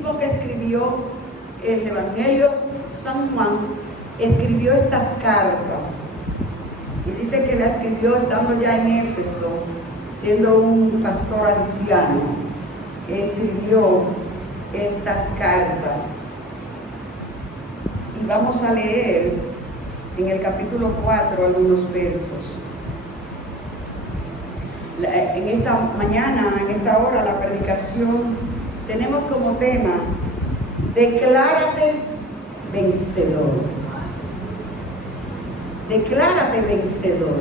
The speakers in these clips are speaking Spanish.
mismo que escribió el Evangelio San Juan, escribió estas cartas. Y dice que la escribió estando ya en Éfeso, siendo un pastor anciano. Escribió estas cartas. Y vamos a leer en el capítulo 4 algunos versos. En esta mañana, en esta hora, la predicación, tenemos como tema: declárate vencedor. Declárate vencedor.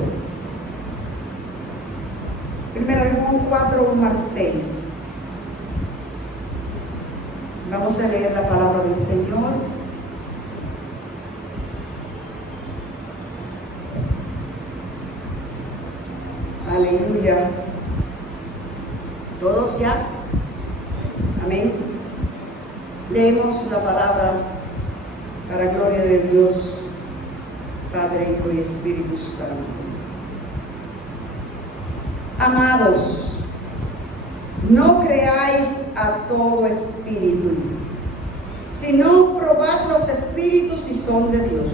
Primera de Juan 4, 1 al 6. Vamos a leer la palabra del Señor. Aleluya. ¿Todos ya? Amén. Leemos la palabra para gloria de Dios, Padre, Hijo y Espíritu Santo. Amados, no creáis a todo espíritu, sino probad los espíritus si son de Dios.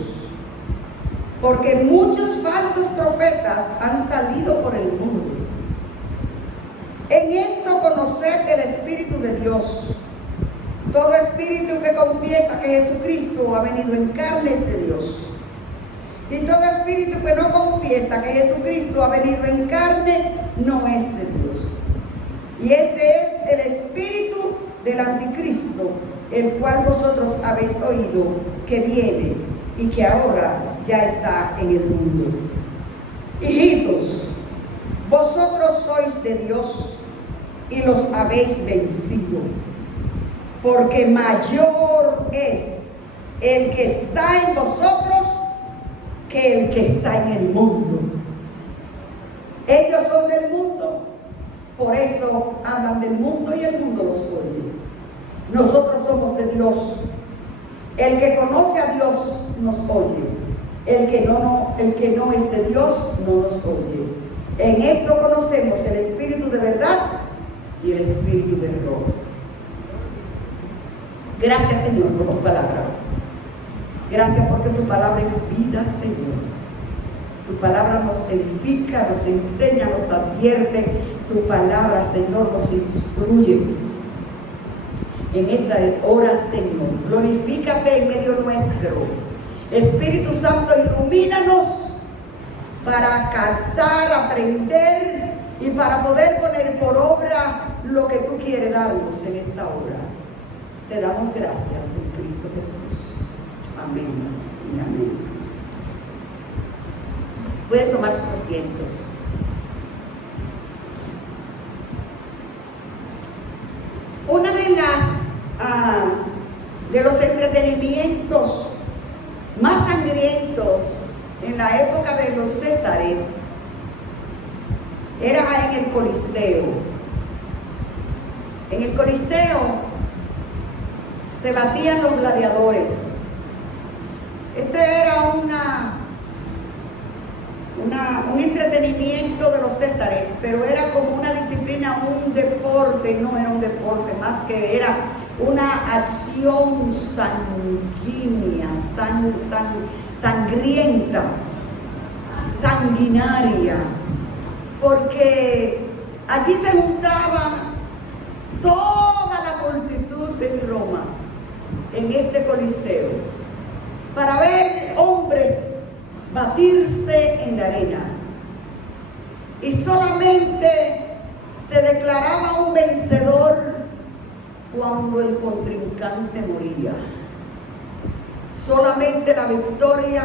Porque muchos falsos profetas han salido por el mundo. En esto conoced el Espíritu de Dios. Todo espíritu que confiesa que Jesucristo ha venido en carne es de Dios. Y todo espíritu que no confiesa que Jesucristo ha venido en carne no es de Dios. Y este es el espíritu del anticristo, el cual vosotros habéis oído que viene y que ahora ya está en el mundo. Hijitos, vosotros sois de Dios y los habéis vencido, porque mayor es el que está en vosotros que el que está en el mundo. Ellos son del mundo, por eso hablan del mundo y el mundo los oye. Nosotros somos de Dios. El que conoce a Dios nos oye. El que no es de Dios no nos oye. En esto conocemos el espíritu de verdad y el espíritu de error. Gracias, Señor, por tu palabra. Gracias porque tu palabra es vida, Señor. Tu palabra nos edifica, nos enseña, nos advierte. Tu palabra, Señor, nos instruye. En esta hora, Señor, glorifícate en medio nuestro. Espíritu Santo, ilumínanos para captar, aprender y para poder poner por obra lo que tú quieres darnos en esta hora. Te damos gracias en Cristo Jesús. Amén y amén. Pueden tomar sus asientos. Una de los entretenimientos más sangrientos en la época de los Césares era en el Coliseo. En el Coliseo se batían los gladiadores. Este era un entretenimiento de los Césares, pero era como una disciplina, un deporte. No era un deporte, más que era una acción sanguínea, sangrienta, sanguinaria, porque allí se juntaba toda la multitud de Roma en este Coliseo para ver hombres batirse en la arena, y solamente se declaraba un vencedor cuando el contrincante moría. Solamente la victoria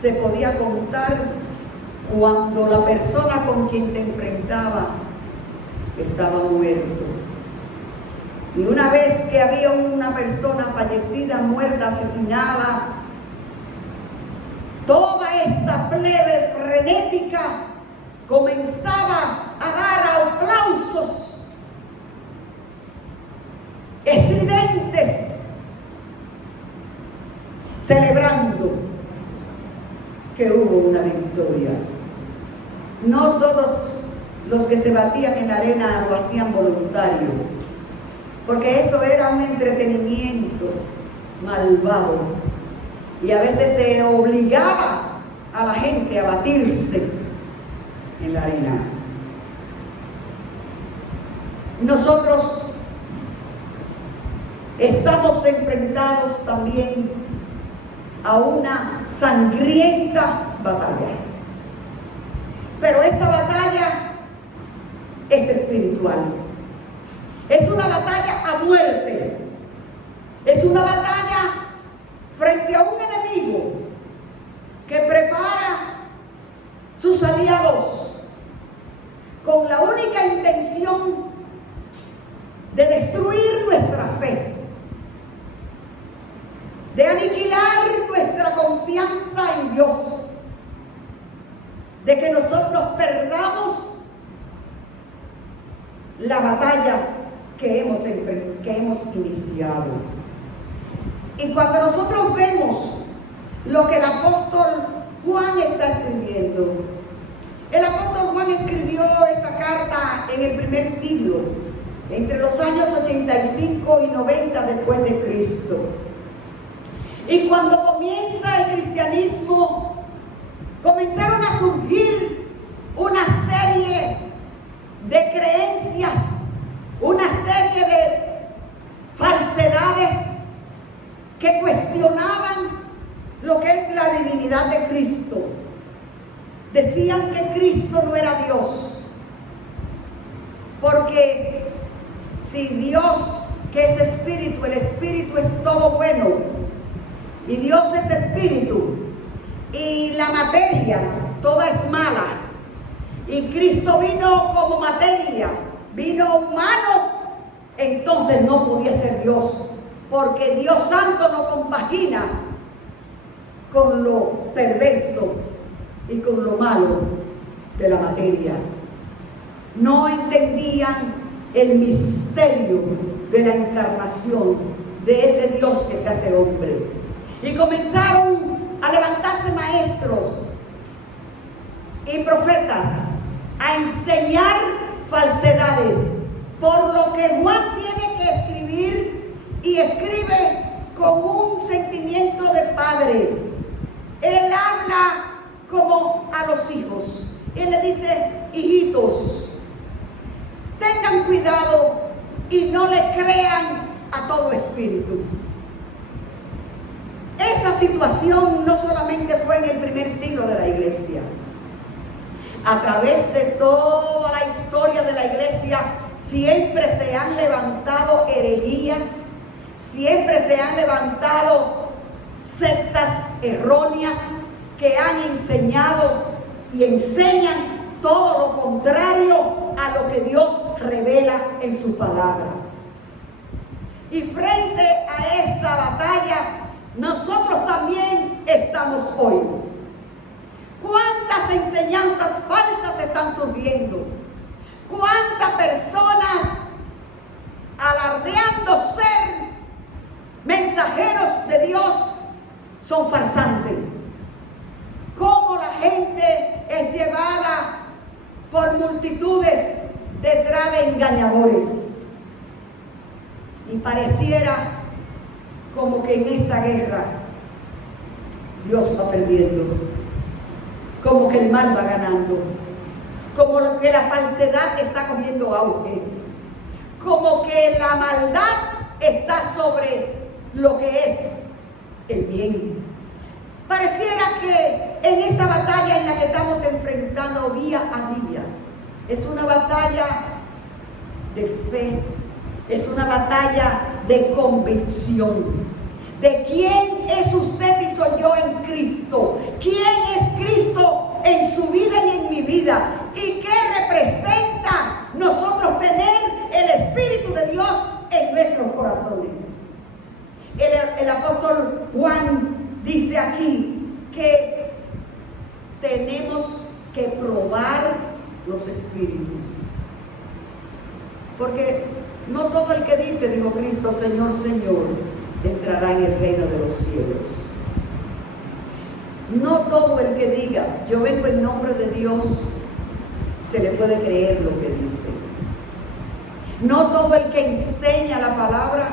se podía contar cuando la persona con quien te enfrentaba estaba muerto. Y una vez que había una persona fallecida, muerta, asesinada, toda esta plebe frenética comenzaba a dar aplausos estridentes, celebrando que hubo una victoria. No todos los que se batían en la arena lo hacían voluntario. porque esto era un entretenimiento malvado y a veces se obligaba a la gente a batirse en la arena. Nosotros estamos enfrentados también a una sangrienta batalla, pero esta batalla es espiritual. Es una batalla a muerte. Es una batalla frente a un enemigo que prepara sus aliados con la única intención de destruir nuestra fe, de aniquilar nuestra confianza en Dios, de que nosotros perdamos la batalla que hemos iniciado. Y cuando nosotros vemos lo que el apóstol Juan está escribiendo, el apóstol Juan escribió esta carta en el primer siglo, entre los años 85 y 90 después de Cristo. Y cuando comienza el cristianismo, comenzaron a surgir una serie de creencias, una serie de falsedades que cuestionaban lo que es la divinidad de Cristo. Decían que Cristo no era Dios, porque si Dios, que es espíritu, el espíritu es todo bueno, y Dios es espíritu, y la materia toda es mala, y Cristo vino como materia, vino humano, entonces no podía ser Dios, porque Dios Santo no compagina con lo perverso y con lo malo de la materia. No entendían el misterio de la encarnación de ese Dios que se hace hombre. Y comenzaron a levantarse maestros y profetas a enseñar falsedades, por lo que Juan tiene que escribir, y escribe con un sentimiento de padre. Él habla como a los hijos. Él le dice: hijitos, tengan cuidado y no le crean a todo espíritu. Esa situación no solamente fue en el primer siglo de la iglesia. A través de toda la historia de la iglesia siempre se han levantado herejías, siempre se han levantado sectas erróneas que han enseñado y enseñan todo lo contrario a lo que Dios revela en su palabra. Y frente a esta batalla, nosotros también estamos hoy. ¿Cuántas enseñanzas falsas están surgiendo? ¿Cuántas personas alardeando ser mensajeros de Dios son farsantes? ¿Cómo la gente es llevada por multitudes detrás de engañadores? Y pareciera como que en esta guerra Dios va perdiendo, como que el mal va ganando, como que la falsedad está cogiendo auge, como que la maldad está sobre lo que es el bien. Pareciera que en esta batalla en la que estamos enfrentando día a día, es una batalla de fe, es una batalla de convicción. ¿De quién es usted y soy yo en Cristo? ¿Quién es Cristo en su vida y en mi vida? ¿Y qué representa nosotros tener el Espíritu de Dios en nuestros corazones? El apóstol Juan dice aquí que tenemos que probar los espíritus. Porque no todo el que dice, dijo Cristo, Señor, Señor, entrará en el reino de los cielos. No todo el que diga, yo vengo en nombre de Dios, se le puede creer lo que dice. No todo el que enseña la palabra,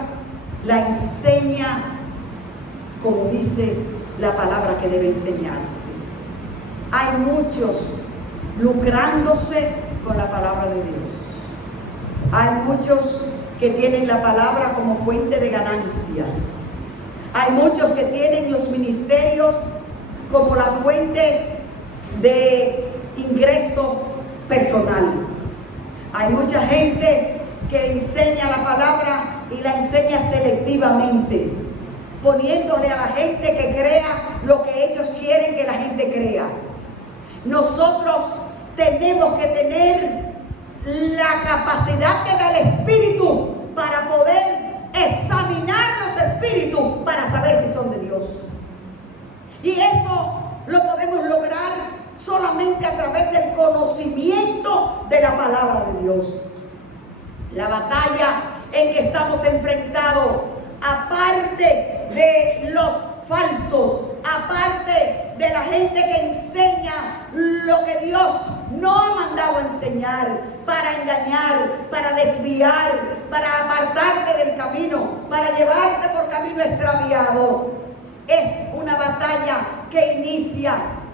la enseña como dice la palabra que debe enseñarse. Hay muchos lucrándose con la palabra de Dios. Hay muchos que tienen la palabra como fuente de ganancia. Hay muchos que tienen los ministerios como la fuente de ingreso personal. Hay mucha gente que enseña la palabra y la enseña selectivamente, poniéndole a la gente que crea lo que ellos quieren que la gente crea. Nosotros tenemos que tener la capacidad que da el Espíritu para poder examinar los espíritus para saber si son de Dios. Y eso lo podemos lograr solamente a través del conocimiento de la palabra de Dios. La batalla en que estamos enfrentados, aparte de los falsos, aparte de la gente que enseña lo que Dios no ha mandado enseñar, para engañar, para desviar, para apartarte del camino, para llevarte por camino extraviado. Es una batalla que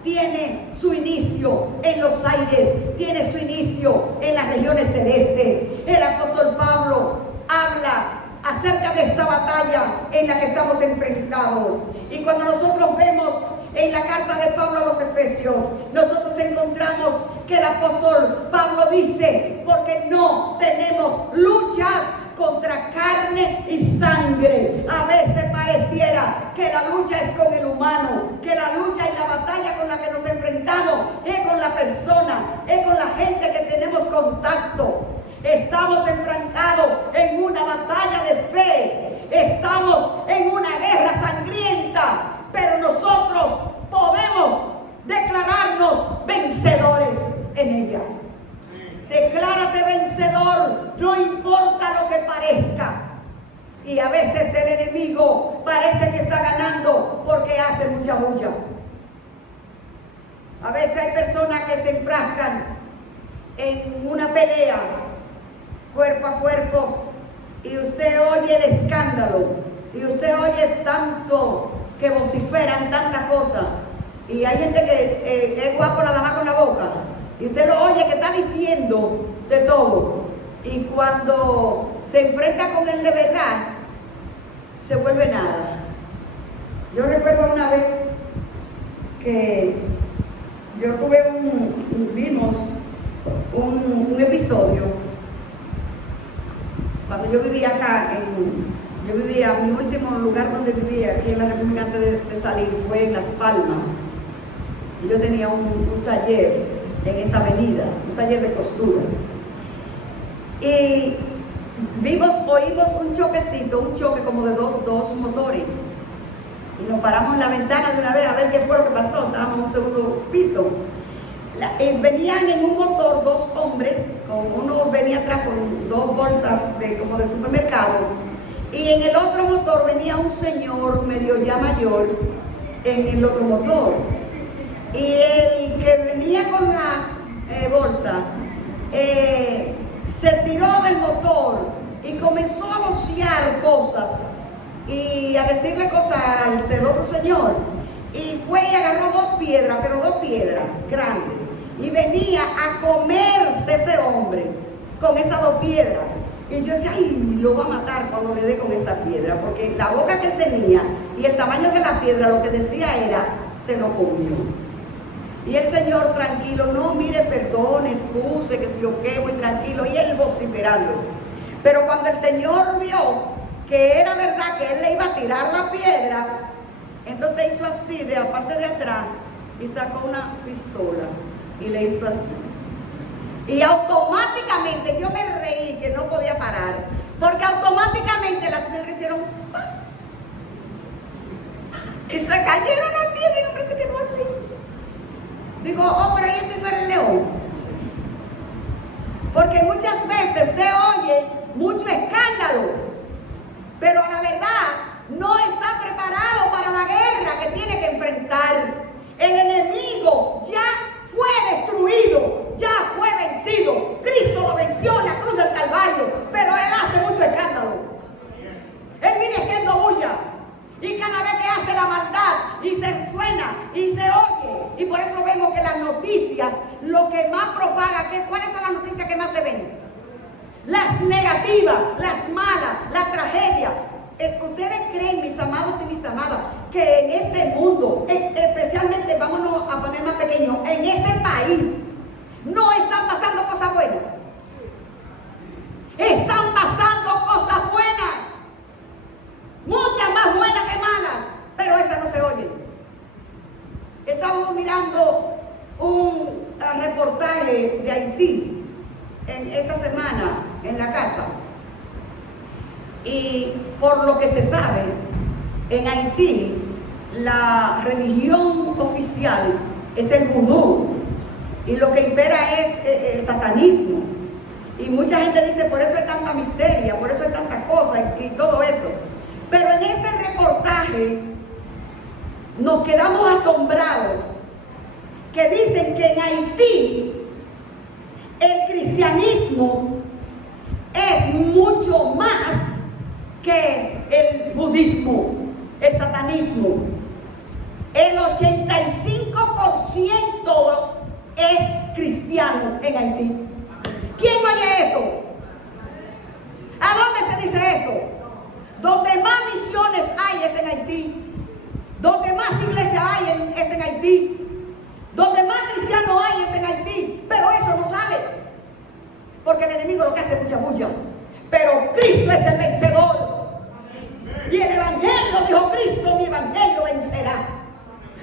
tiene su inicio en los aires, tiene su inicio en las regiones celestes. El apóstol Pablo habla acerca de esta batalla en la que estamos enfrentados. Y cuando nosotros vemos en la carta de Pablo a los Efesios, nosotros encontramos que el apóstol Pablo dice: porque no tenemos luchas contra carne y sangre. A veces pareciera que la lucha es con el humano, que la lucha y la batalla con la que nos enfrentamos es con la persona, es con la gente que tenemos contacto. Estamos enfrentados en una batalla de fe, estamos en una guerra sangrienta, pero nosotros podemos declararnos vencedores en ella. Declárate vencedor, no importa lo que parezca. Y a veces el enemigo parece que está ganando porque hace mucha bulla. A veces hay personas que se enfrascan en una pelea cuerpo a cuerpo y usted oye el escándalo y usted oye tanto que vociferan tantas cosas, y hay gente que es guapo nada más con la boca y usted lo oye que está diciendo de todo, y cuando se enfrenta con él de verdad se vuelve nada. Yo recuerdo una vez que yo vimos un episodio cuando yo vivía acá, mi último lugar donde vivía aquí en la República antes de salir fue en Las Palmas. Y yo tenía un taller en esa avenida, un taller de costura. Y oímos un choque como de dos motores. Y nos paramos en la ventana de una vez a ver qué fue lo que pasó. Estábamos en un segundo piso. Venían en un motor dos hombres, uno venía atrás con dos bolsas como de supermercado, y en el otro motor venía un señor medio ya mayor en el otro motor. Y el que venía con las bolsas se tiró del motor y comenzó a vocear cosas y a decirle cosas al otro señor. Y fue y agarró dos piedras grandes, y venía a comerse ese hombre con esas dos piedras. Y yo decía: ay, lo va a matar cuando le dé con esa piedra, porque la boca que él tenía y el tamaño de la piedra lo que decía era: se lo comió. Y el señor tranquilo: no, mire, perdón, excuse, que si yo qué, muy tranquilo, y él vociferando. Pero cuando el señor vio que era verdad que él le iba a tirar la piedra, entonces hizo así de la parte de atrás y sacó una pistola y le hizo así. Y automáticamente yo me reí que no podía parar, porque automáticamente las piedras hicieron ¡pah! Y se cayeron las piedras y el hombre se quedó así. Digo: oh, pero este no era el león. Porque muchas veces usted oye mucho escándalo, pero la verdad no está preparado para la guerra que tiene que enfrentar. El enemigo ya fue destruido, ya fue vencido. Cristo lo venció en la cruz del Calvario, pero que más propaga, ¿cuáles son las noticias que más se ven? Las negativas, las malas, la tragedia. ¿Ustedes creen, mis amados y mis amadas, que en este mundo, especialmente, vámonos a poner más pequeño, en este país, no están pasando cosas buenas? Están pasando cosas buenas, muchas más buenas que malas, pero esas no se oyen. Estábamos mirando un reportaje de Haití en esta semana en la casa, y por lo que se sabe, en Haití la religión oficial es el vudú y lo que impera es el satanismo. Y mucha gente dice, por eso hay tanta miseria, por eso hay tantas cosas y todo eso. Pero en ese reportaje nos quedamos asombrados, que dicen que en Haití el cristianismo es mucho más que el budismo, el satanismo. El 85% es cristiano en Haití. ¿Quién oye eso? ¿A dónde se dice eso? Donde más misiones hay es en Haití. Donde más iglesias hay es en Haití. Donde más cristianos hay es en Haití. Pero eso no sale, porque el enemigo lo que hace es mucha bulla. Pero Cristo es el vencedor. Y el evangelio, dijo Cristo, mi evangelio vencerá.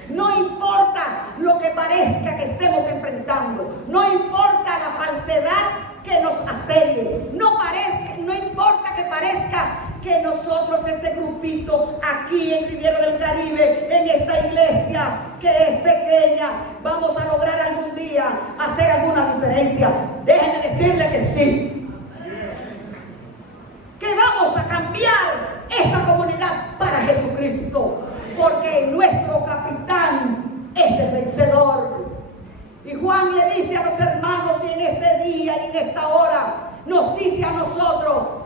No importa lo que parezca que estemos enfrentando, no importa la falsedad que nos asedie, no importa que parezca que nosotros, este grupito aquí en Riviera del Caribe, en esta iglesia que es pequeña, vamos a lograr algún día hacer alguna diferencia. Déjenme decirle que sí, que vamos a cambiar esta comunidad para Jesucristo, porque nuestro capitán es el vencedor. Y Juan le dice a los hermanos, y en este día y en esta hora nos dice a nosotros,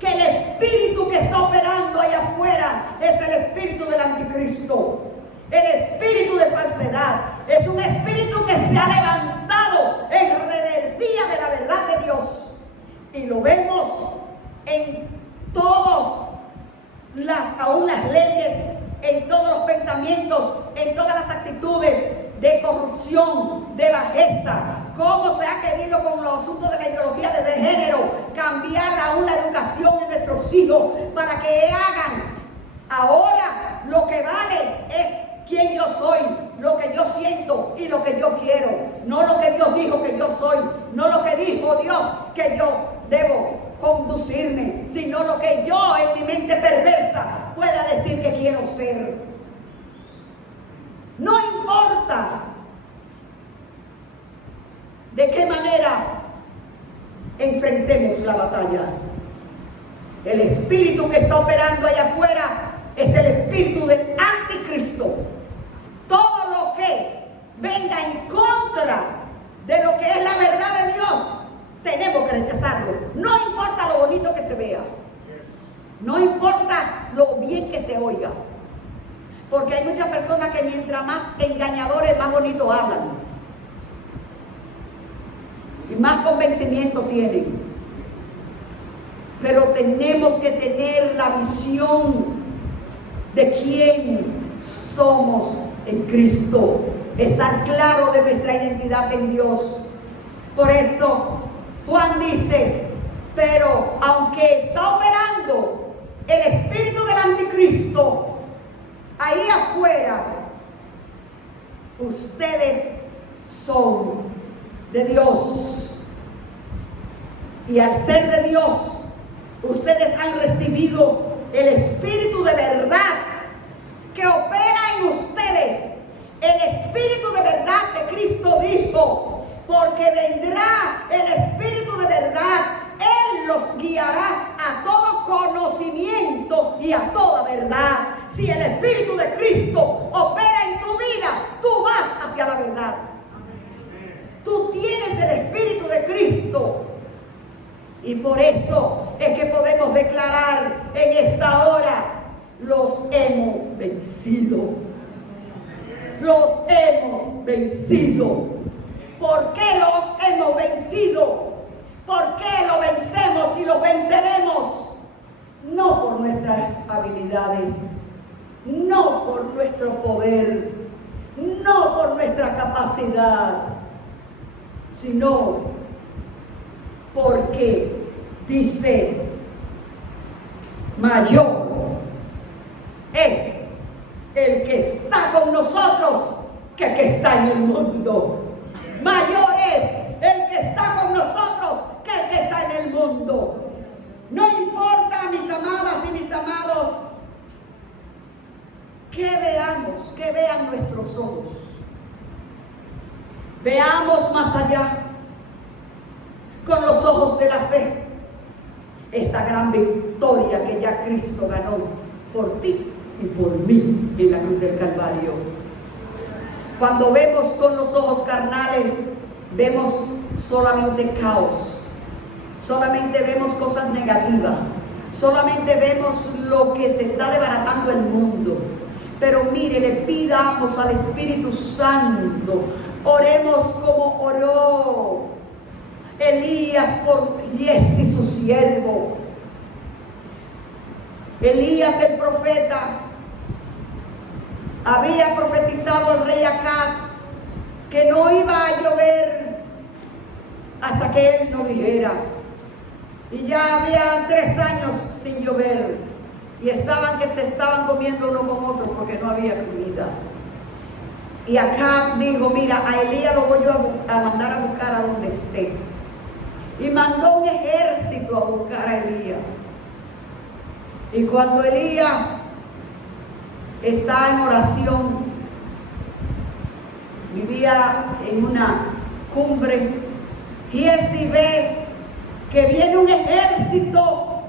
que el espíritu que está operando allá afuera es el espíritu del anticristo, el espíritu de falsedad. Es un espíritu que se ha levantado en rebeldía de la verdad de Dios, y lo vemos en aún las leyes, en todos los pensamientos, en todas las actitudes de corrupción, de bajeza. Cómo se ha querido con los asuntos de la ideología de género cambiar aún la educación de nuestros hijos para que hagan ahora lo que vale es quién yo soy, lo que yo siento y lo que yo quiero, no lo que Dios dijo que yo soy, no lo que dijo Dios que yo debo conducirme, sino lo que yo en mi mente perversa pueda decir que quiero ser. No importa de qué manera enfrentemos la batalla, el espíritu que está operando allá afuera es el espíritu del anticristo. Todo lo que venga en contra de lo que es la verdad de Dios, tenemos que rechazarlo. No importa lo bonito que se vea, no importa lo bien que se oiga, porque hay muchas personas que mientras más engañadores, más bonito hablan y más convencimiento tienen. Pero tenemos que tener la visión de quién somos en Cristo, estar claro de nuestra identidad en Dios. Por eso Juan dice, pero aunque está operando el espíritu del anticristo ahí afuera, ustedes son de Dios, y al ser de Dios ustedes han recibido el espíritu de verdad que opera en ustedes, el espíritu de verdad que Cristo dijo, porque vendrá el espíritu de verdad, Él los guiará a todo conocimiento y a toda verdad. Si el espíritu de Cristo opera en tu vida, tú vas hacia la verdad. Tú tienes el espíritu de Cristo, y por eso es que podemos declarar en esta hora: los hemos vencido. Los hemos vencido. ¿Por qué los hemos vencido? ¿Por qué lo vencemos y lo venceremos? No por nuestras habilidades, no por nuestro poder, no por nuestra capacidad, sino porque dice, mayor es el que está con nosotros que el que está en el mundo. Mayor es el que está con nosotros que el que está en el mundo. No importa, mis amadas y mis amados, que veamos, que vean nuestros ojos. Veamos más allá, con los ojos de la fe, esa gran victoria que ya Cristo ganó por ti y por mí en la cruz del Calvario. Cuando vemos con los ojos carnales, vemos solamente caos, solamente vemos cosas negativas, solamente vemos lo que se está desbaratando el mundo. Pero mire, le pidamos al Espíritu Santo, oremos como oró Elías por Giezi, su siervo. Elías el profeta había profetizado al rey Acab que no iba a llover hasta que él no dijera. Y ya había 3 años sin llover y se estaban comiendo uno con otro porque no había comida. Y Acab dijo, mira, a Elías lo voy yo a mandar a buscar a donde esté. Y mandó un ejército a buscar a Elías. Y cuando Elías está en oración, vivía en una cumbre, Giezi ve que viene un ejército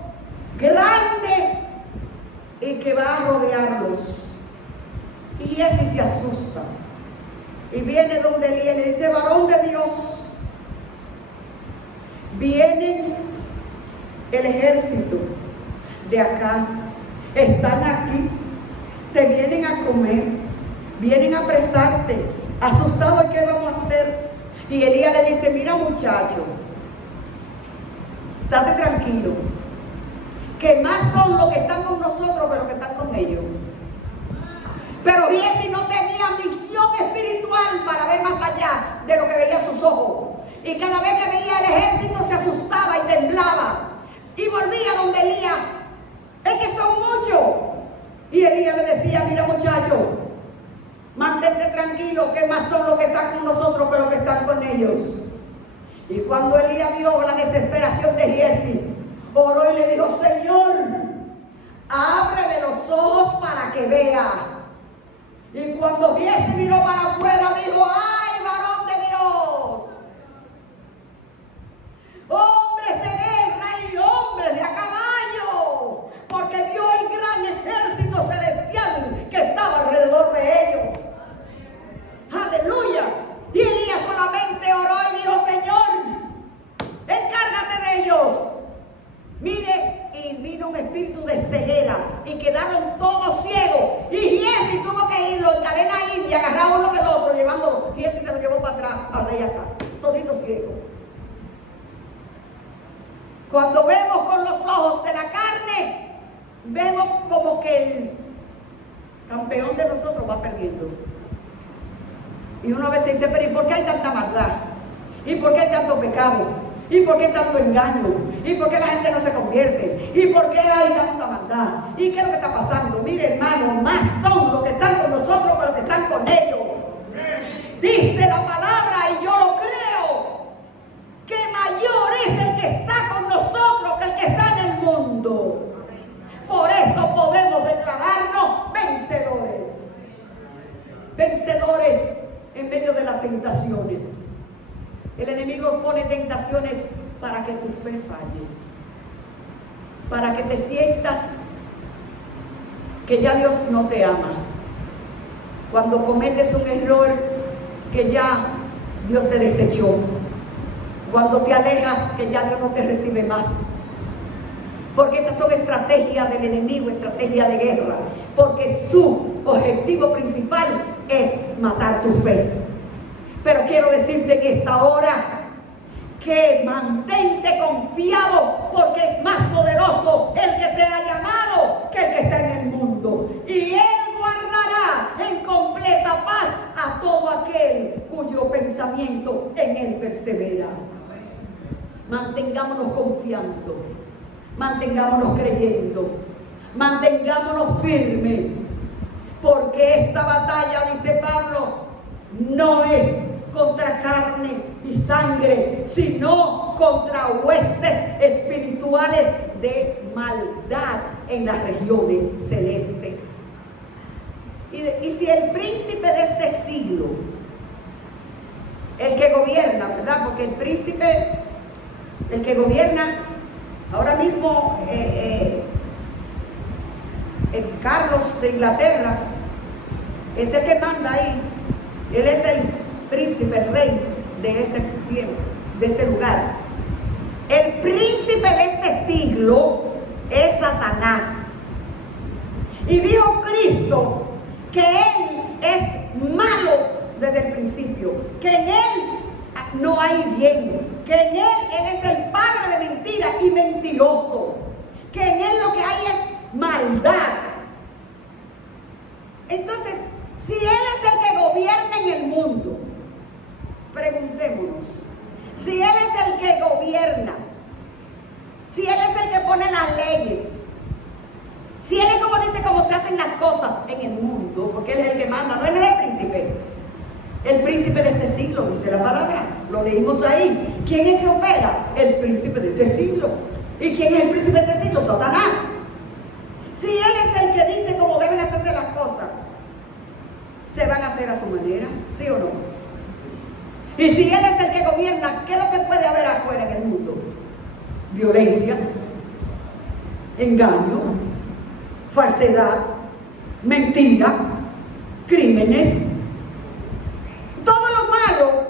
grande y que va a rodearlos. Y Giezi se asusta y viene donde Elías y le dice, varón de Dios, viene el ejército de acá, están aquí, te vienen a comer, vienen a apresarte, asustado, ¿qué vamos a hacer? Y Elías le dice, mira muchacho, date tranquilo, que más son los que están con nosotros que los que están con ellos. Pero Giezi no tenía visión espiritual para ver más allá de lo que veía sus ojos. Y cada vez que veía el ejército se asustaba y temblaba. Y volvía donde Elías, es que son muchos. Y Elías le decía, mira muchacho, mantente tranquilo, que más son los que están con nosotros que los que están con ellos. Y cuando Elías vio la desesperación de Giezi, oró y le dijo, Señor, ábrele los ojos para que vea. Y cuando Giezi miró para afuera, dijo, ¡ay, varón de Dios! Hombres de guerra y hombres de a caballo, porque vio el gran ejército celestial que estaba alrededor de ellos. ¡Aleluya! Y Elías solamente oró y dijo, Señor, encárgate de ellos. Mire, y vino un espíritu de ceguera y quedaron todos ciegos. Y Giezi tuvo que irlo en cadena india, agarrar uno del otro, llevándolo. Giezi se lo llevó para atrás al rey acá, todito ciego. Cuando vemos con los ojos de la carne, vemos como que el campeón de nosotros va perdiendo. Y uno a veces dice, pero ¿y por qué hay tanta maldad? ¿Y por qué hay tanto pecado? ¿Y por qué tanto engaño? ¿Y por qué la gente no se convierte? ¿Y por qué hay tanta maldad? ¿Y qué es lo que está pasando? Mire, hermano, más son los que están con nosotros que los que están con ellos. Dice la palabra, y yo lo creo, que mayor es el que está con nosotros que el que está en el mundo. Por eso podemos declararnos vencedores. Vencedores en medio de las tentaciones. El enemigo pone tentaciones para que tu fe falle, para que te sientas que ya Dios no te ama. Cuando cometes un error, que ya Dios te desechó. Cuando te alejas, que ya Dios no te recibe más. Porque esas son estrategias del enemigo, estrategias de guerra. Porque su objetivo principal es matar tu fe. Pero quiero decirte en esta hora que mantente confiado, porque es más poderoso el que te ha llamado que el que está en el mundo. Y Él guardará en completa paz a todo aquel cuyo pensamiento en Él persevera. Mantengámonos confiando, mantengámonos creyendo, mantengámonos firmes, porque esta batalla, dice Pablo, no es contra carne y sangre, sino contra huestes espirituales de maldad en las regiones celestes. Y si el príncipe de este siglo, el que gobierna, ¿verdad? Porque el príncipe, el que gobierna ahora mismo, Carlos de Inglaterra, es el que manda ahí. Él es el príncipe, el rey de ese tiempo, de ese lugar. El príncipe de este siglo es Satanás. Y dijo Cristo que Él es malo desde el principio, que en Él no hay bien, que en Él es el padre de mentira y mentiroso, que en Él lo que hay es maldad. Entonces, si Él es el que gobierna en el mundo, preguntémonos, si Él es el que gobierna, si Él es el que pone las leyes, si Él es como dice cómo se hacen las cosas en el mundo, porque Él es el que manda, no Él es el príncipe de este siglo, dice la palabra, lo leímos ahí. ¿Quién es que opera? El príncipe de este siglo. ¿Y quién es el príncipe de este siglo? Satanás. Si Él es el que dice cómo deben hacerse las cosas, ¿se van a hacer a su manera? ¿Sí o no? Y si Él es el que gobierna, ¿qué es lo que puede haber afuera en el mundo? Violencia, engaño, falsedad, mentira, crímenes, todo lo malo.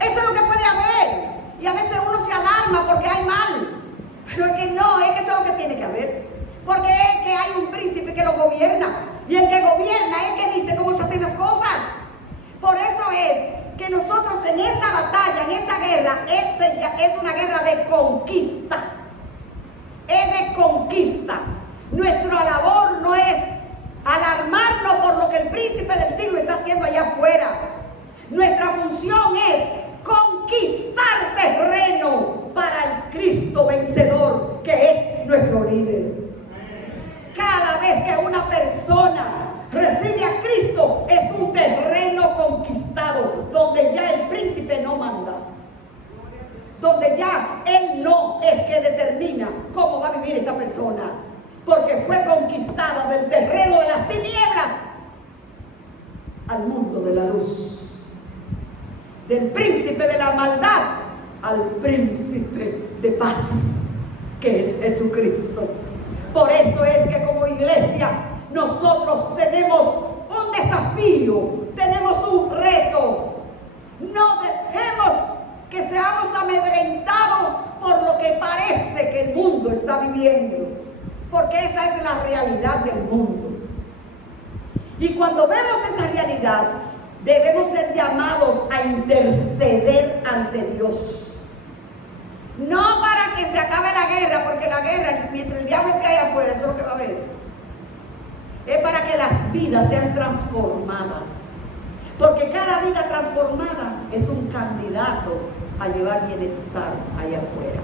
Eso es lo que puede haber. Y a veces uno se alarma porque hay mal, pero es que no, es que eso es lo que tiene que haber, porque es que hay un príncipe que lo gobierna, y el que gobierna es el que dice cómo se hacen las cosas. Por eso es que nosotros en esta batalla, en esta guerra, es una guerra de conquista. Es de conquista. Nuestra labor no es alarmarnos por lo que el príncipe del siglo está haciendo allá afuera. Nuestra función es conquistar terreno para el Cristo vencedor, que es nuestro líder. Cada vez que una persona recibe a Cristo, es un terreno conquistado, donde ya el príncipe no manda, donde ya Él no es que determina cómo va a vivir esa persona, porque fue conquistada del terreno de las tinieblas al mundo de la luz, del príncipe de la maldad al príncipe de paz, que es Jesucristo. Por eso es que como iglesia nosotros tenemos un desafío, tenemos un reto. No dejemos que seamos amedrentados por lo que parece que el mundo está viviendo, porque esa es la realidad del mundo. Y cuando vemos esa realidad, debemos ser llamados a interceder ante Dios. No para que se acabe la guerra, porque la guerra, mientras el diablo esté ahí afuera, eso es lo que va a haber. Es para que las vidas sean transformadas. Porque cada vida transformada es un candidato a llevar bienestar allá afuera.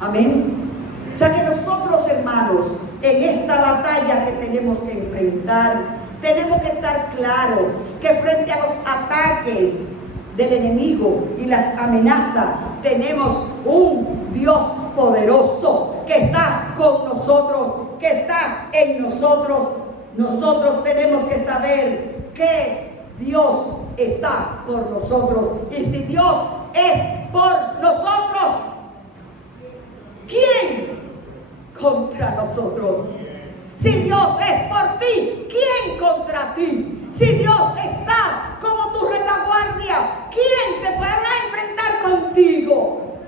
Amén. O sea que nosotros, hermanos, en esta batalla que tenemos que enfrentar, tenemos que estar claros que frente a los ataques del enemigo y las amenazas, tenemos un Dios poderoso que está con nosotros, que está en nosotros. Nosotros tenemos que saber que Dios está por nosotros. Y si Dios es por nosotros, ¿quién contra nosotros? Si Dios es por ti, ¿quién contra ti? Si Dios está como tu retaguardia, ¿quién se podrá enfrentar contigo?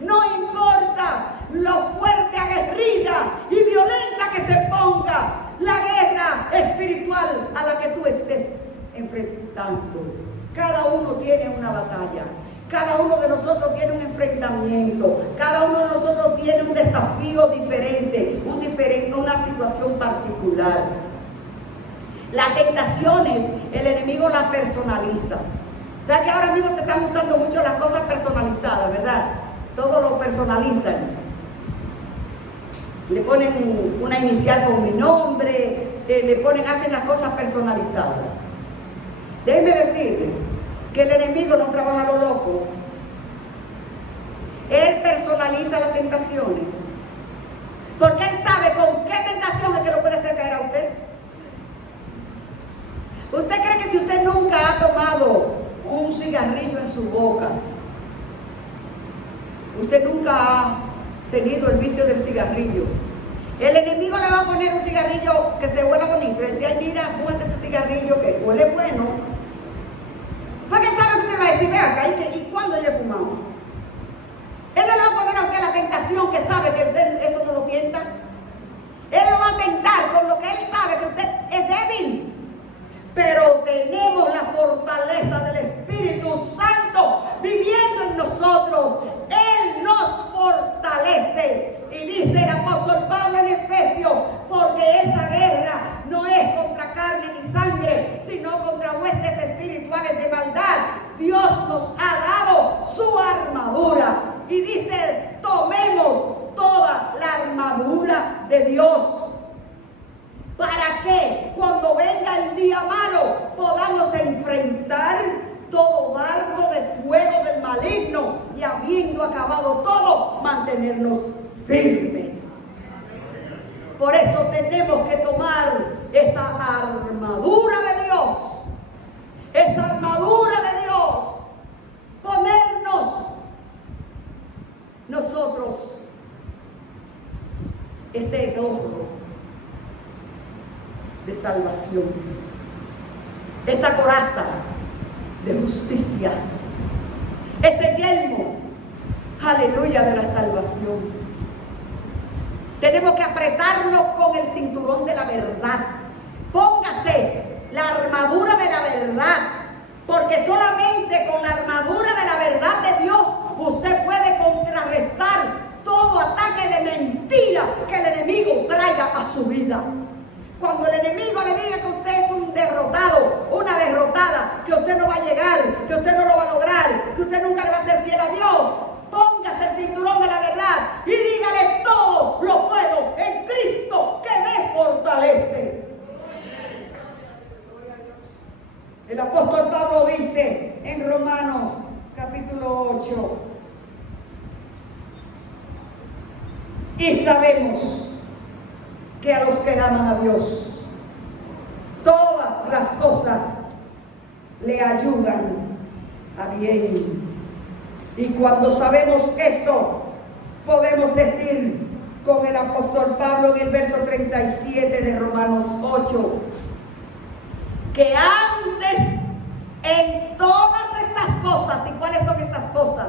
No importa lo fuerte, aguerrida y violenta que se ponga la guerra espiritual a la que tú estés enfrentando. Cada uno tiene una batalla. Cada uno de nosotros tiene un enfrentamiento. Cada uno de nosotros tiene un desafío diferente, una situación particular. Las tentaciones, el enemigo las personaliza. O sea que ahora mismo se están usando mucho las cosas personalizadas, ¿verdad? Todo lo personalizan. Le ponen una inicial con mi nombre, hacen las cosas personalizadas. Déjenme decirle que el enemigo no trabaja a lo loco. Él personaliza las tentaciones. Porque él sabe con qué tentación es que no puede hacer caer a usted. ¿Usted cree que si usted nunca ha tomado un cigarrillo en su boca, usted nunca ha tenido el vicio del cigarrillo, el enemigo le va a poner un cigarrillo que se huela bonito y decir, ay mira, fúmate ese cigarrillo que huele bueno? Porque sabe que usted va a decir, vea acá, ¿y cuándo yo he fumado? Él no le va a poner a usted la tentación que sabe que usted eso no lo tienta. Él lo va a tentar con lo que él sabe que usted es débil. Pero tenemos la fortaleza del Espíritu Santo viviendo en nosotros. Él nos fortalece. Y dice el apóstol Pablo en Efesios, porque esa guerra no es contra carne ni sangre, sino contra huestes espirituales de maldad. Dios nos ha dado su armadura. Y dice, tomemos toda la armadura de Dios. ¿Para que cuando venga el día malo podamos enfrentar todo dardo de fuego del maligno y habiendo acabado todo, mantenernos firmes? Por eso tenemos que tomar esa armadura de Dios, esa armadura de Dios, ponernos nosotros ese gorro de salvación, esa coraza de justicia, ese yelmo, aleluya, de la salvación. Tenemos que apretarnos con el cinturón de la verdad. Póngase la armadura de la verdad, porque solamente con la armadura de la verdad de Dios usted puede contrarrestar todo ataque de mentira que el enemigo traiga a su vida. Cuando el enemigo le diga que usted es un derrotado, una derrotada, que usted no va a llegar, que usted no lo va a lograr, que usted nunca le va a ser fiel a Dios, póngase el cinturón de la verdad y dígale, todo lo puedo en Cristo que me fortalece. El apóstol Pablo dice en Romanos capítulo 8, y sabemos que a los que aman a Dios, todas las cosas le ayudan a bien. Y cuando sabemos esto, podemos decir con el apóstol Pablo en el verso 37 de Romanos 8, que antes en todas estas cosas, ¿y cuáles son esas cosas?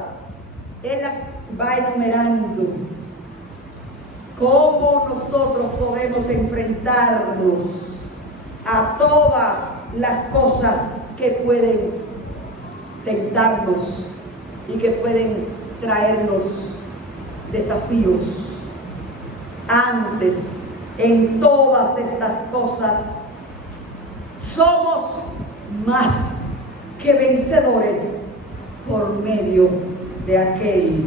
Él las va enumerando. ¿Cómo nosotros podemos enfrentarnos a todas las cosas que pueden tentarnos y que pueden traernos desafíos? Antes, en todas estas cosas, somos más que vencedores por medio de aquel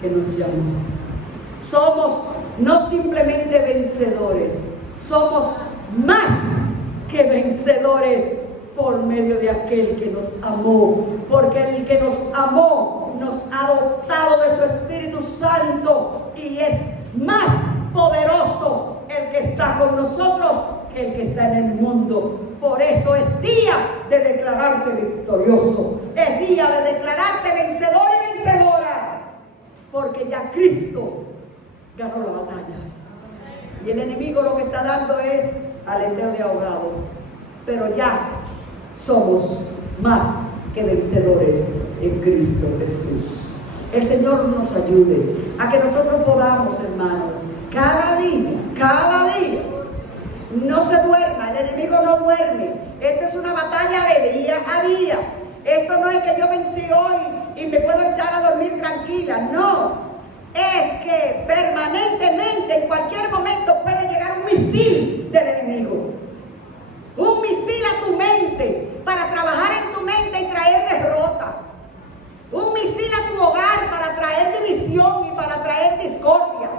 que nos llamó. Somos no simplemente vencedores, somos más que vencedores por medio de aquel que nos amó, porque el que nos amó nos ha dotado de su Espíritu Santo y es más poderoso el que está con nosotros que el que está en el mundo. Por eso es día de declararte victorioso, es día de declararte vencedor y vencedora, porque ya Cristo ganó la batalla. Y el enemigo lo que está dando es aleteo de ahogado. Pero ya somos más que vencedores en Cristo Jesús. El Señor nos ayude a que nosotros podamos, hermanos, cada día, no se duerma, el enemigo no duerme. Esta es una batalla de día a día. Esto no es que yo vencí hoy y me puedo echar a dormir tranquila. No. Es que permanentemente, en cualquier momento, puede llegar un misil del enemigo. Un misil a tu mente para trabajar en tu mente y traer derrota. Un misil a tu hogar para traer división y para traer discordia.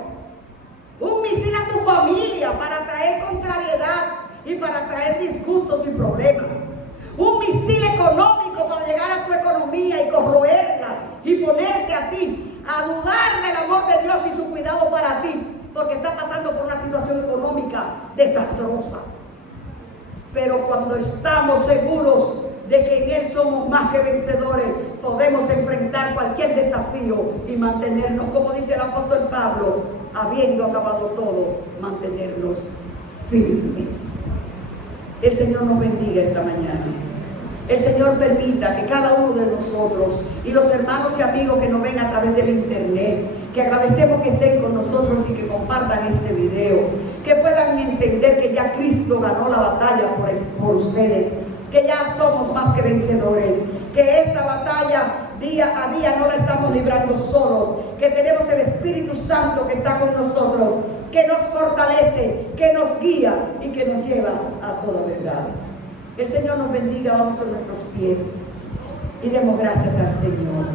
Un misil a tu familia para traer contrariedad y para traer disgustos y problemas. Un misil económico para llegar a tu economía y corroerla y ponerte a ti a dudar del amor de Dios y su cuidado para ti, porque está pasando por una situación económica desastrosa. Pero cuando estamos seguros de que en Él somos más que vencedores, podemos enfrentar cualquier desafío y mantenernos, como dice el apóstol Pablo, habiendo acabado todo, mantenernos firmes. El Señor nos bendiga esta mañana. El Señor permita que cada uno de nosotros y los hermanos y amigos que nos ven a través del internet, que agradecemos que estén con nosotros y que compartan este video, que puedan entender que ya Cristo ganó la batalla por ustedes, que ya somos más que vencedores, que esta batalla día a día no la estamos librando solos, que tenemos el Espíritu Santo que está con nosotros, que nos fortalece, que nos guía y que nos lleva a toda verdad. El Señor nos bendiga. Vamos a nuestros pies y demos gracias al Señor.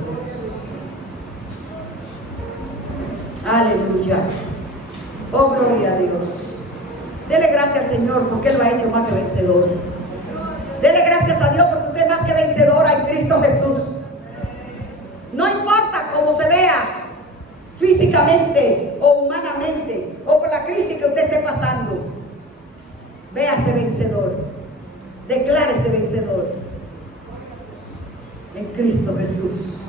Aleluya. Oh, gloria a Dios. Dele gracias al Señor porque Él lo ha hecho más que vencedor. Dele gracias a Dios porque usted es más que vencedora en Cristo Jesús. No importa cómo se vea físicamente o humanamente o por la crisis que usted esté pasando, véase vencedor. Declárese vencedor en Cristo Jesús.